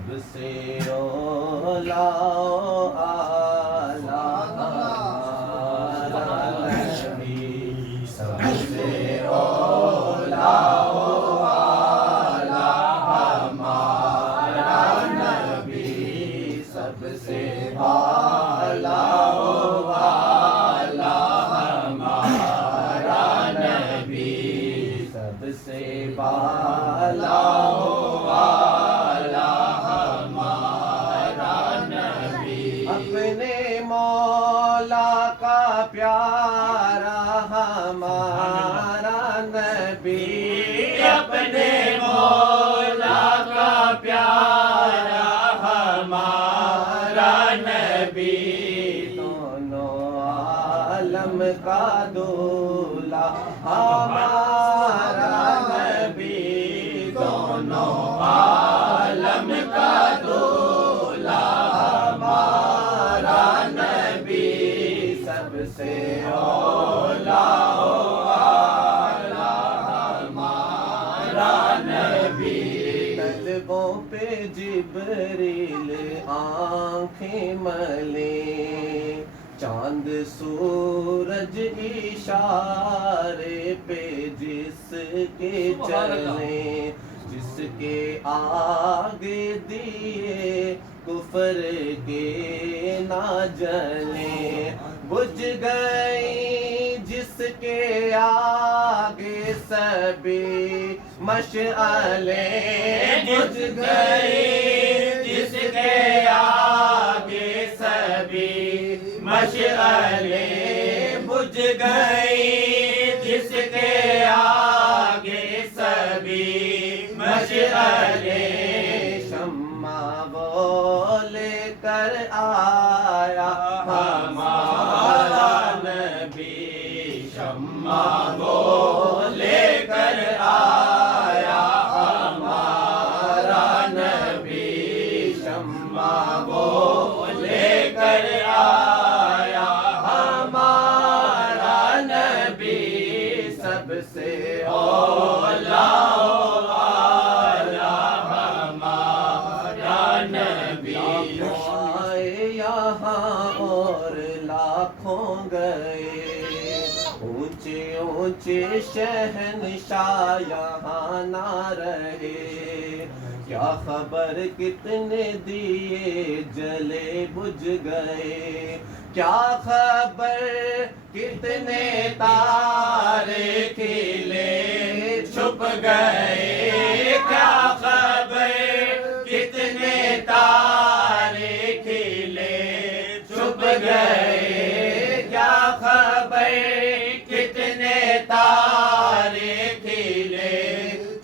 سب سے اولا اعلیٰ ہمارا نبی، سب سے اولا اعلیٰ ہمارا نبی، سب سے اعلیٰ اعلیٰ ہمارا نبی، سب سے اعلیٰ اپنے مولا کا پیارا ہمارا نبی، اپنے مولا کا پیارا ہمارا نبی، دونوں عالم کا دولہا ہمارا نبی، دونوں عالم کا دولہا ہمارا نبی، سب سے اولا اعلیٰ ہمارا نبی، طلبوں پہ جبریل آنکھیں ملے، چاند سورج اشارے پہ جس کے چلیں، جس کے آگے دیے کفر کے نہ جلیں، بجھ گئی جس کے آگے سبھی مشعلیں، بجھ گئی جس کے آگے سبھی مشعلیں، بجھ گئی جس کے آگے سبھی مشعلیں، شمع وہ لے کر آیا ہمارا نبی، شمع وہ لے کر آیا ہمارا نبی، شمع وہ لے کر آیا ہمارا نبی، سب سے اولا اور لاکھوں گئے، اونچے اونچے شہنشاہ یہاں نہ رہے، کیا خبر کتنے دیے جلے بجھ گئے، کیا خبر کتنے تارے کھلے چھپ گئے، کیا خبر کتنے تارے کھلے چھپ گئے، کیا خبر کتنے تارے کھلے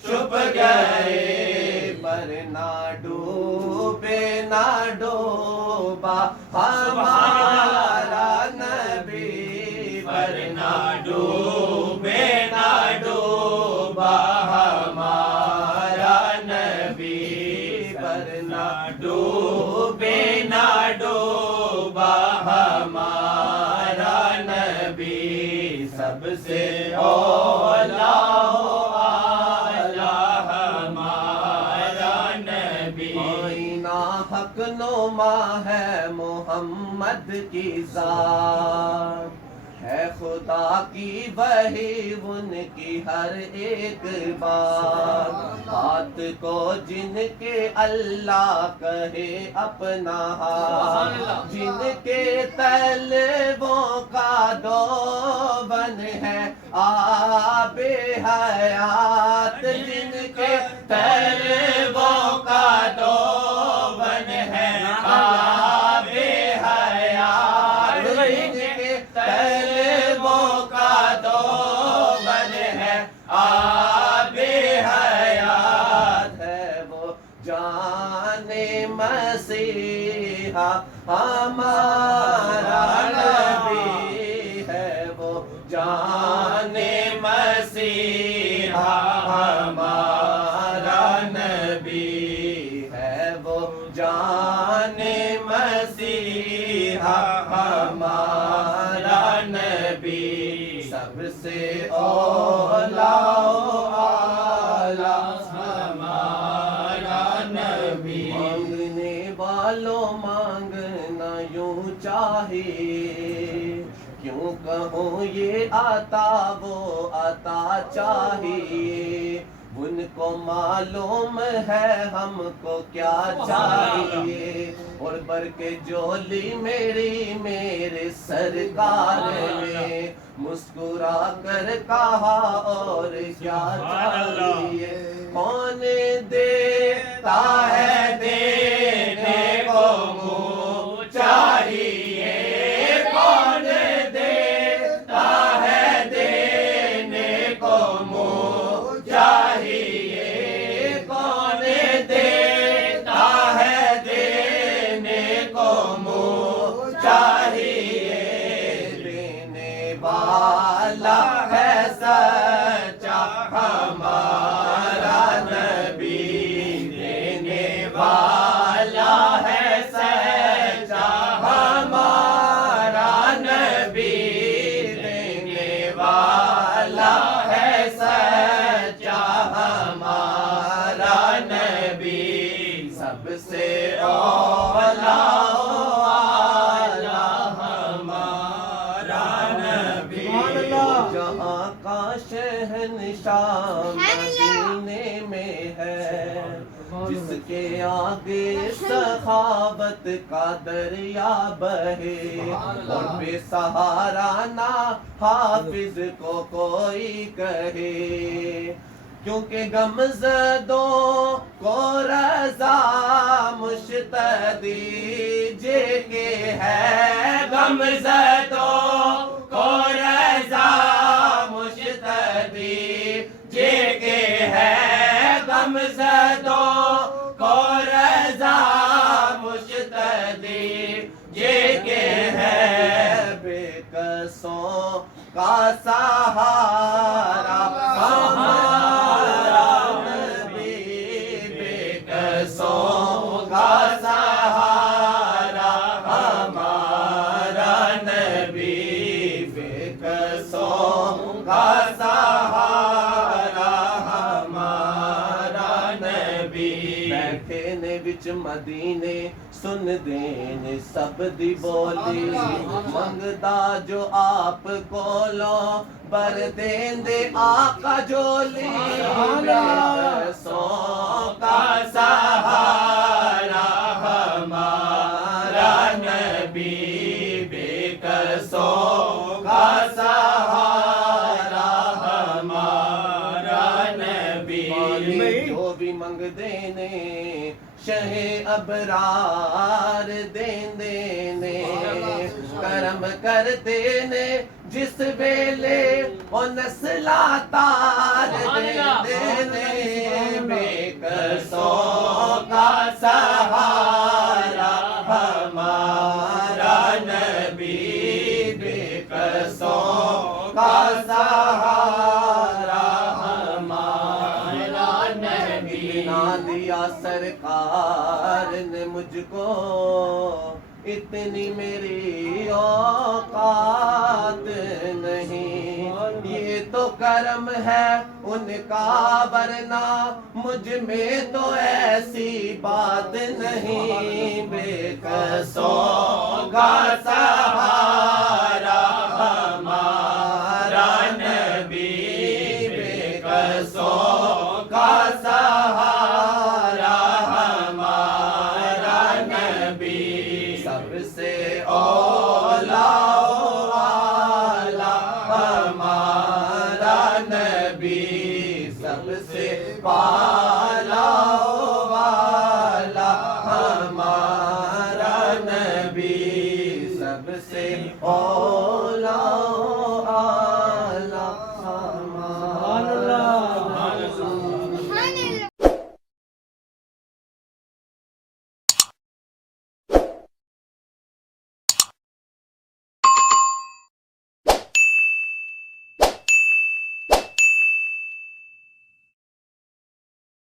چھپ گئے، پر نہ ڈوبے نہ ڈوبا ہمارا نبی، پر نہ ڈوبے نہ ڈوبا ہمارا نبی، پر نہ ڈوبے نہ ڈوبا ہمارا نبی، سب سے اولا اعلیٰ ہمارا نبی، آئینہ حق نما ہے محمد کی ذات، ہے خدا کی وحی ان کی ہر ایک بات، بات کو جن کے اللہ کہے اپنا ہاتھ، جن کے طلبوں کا دوبن ہے آب حیات، جن کے طلبوں کا دوبن ہے آب حیات، جن کے طلبوں کا دوبن ہے آب حیات، ہے وہ جان مسیحا ہمارا نبی، ہے وہ جان مسیحا ہمارا نبی، ہے وہ جان مسیحا ہمارا نبی، سب سے اولا اعلیٰ ہمارا نبی، کہوں یہ آتا وہ آتا چاہیے، ان کو معلوم ہے ہم کو کیا چاہیے، اور بر کے جولی میری میرے سرکار نے مسکرا کر کہا اور کیا چاہیے، کون دیتا ہے دینے کو منہ چاہیے، کون دیتا ہے دینے کو منہ چاہیے، کون دیتا ہے دینے کو منہ چاہیے، دینے والا ہے سچا ہمارا نبی، دینے والا ہے سچا ہمارا نبی، دینے والا ہے سچا ہمارا نبی، سب سے اولا ہمارا نبی، جہاں کا شہنشاہ مدینے میں ہے، جس کے آگے سخاوت کا دریا بہے، اور بے سہارا نہ حافظ کو کوئی کہے، کیونکہ غمزدوں کو رضا مشتدی کے ہے، غمزدوں کو رضا مشتدی کے ہے، غمزدوں کو رضا مشتدی کے ہے، بے کسوں کا سہارا ہمارا نبی، بے کسوں کا سہارا ہمارا نبی، بے کسوں کا سہارا ہمارا نبی، بیٹھے نے وچ مدینے سن دینے سب دی بولی، منگدا جو آپ کولوں بر دین دے آقا جولی، بے کسوں کا سہارا ہمارا نبی، بے کسوں کا سہارا ہمارا نبی، جو بھی منگ دینے شہ ابرار دین دینے، کرم کرتے نے جس ویلے او نسلا تار دین دینے، بے کسوں کا سہارا ہمارا نبی، بے کسوں کا سہارا ہمارا نبی، نہ دیا سرکار نے مجھ کو اتنی میری اوقات نہیں، یہ تو کرم ہے ان کا، ورنہ مجھ میں تو ایسی بات نہیں، بے کسوں کا سہارا ہمارا نبی، بے کسوں کا سہارا ہمارا نبی، سب سے اولا ہمارا نبی، سب سے پالا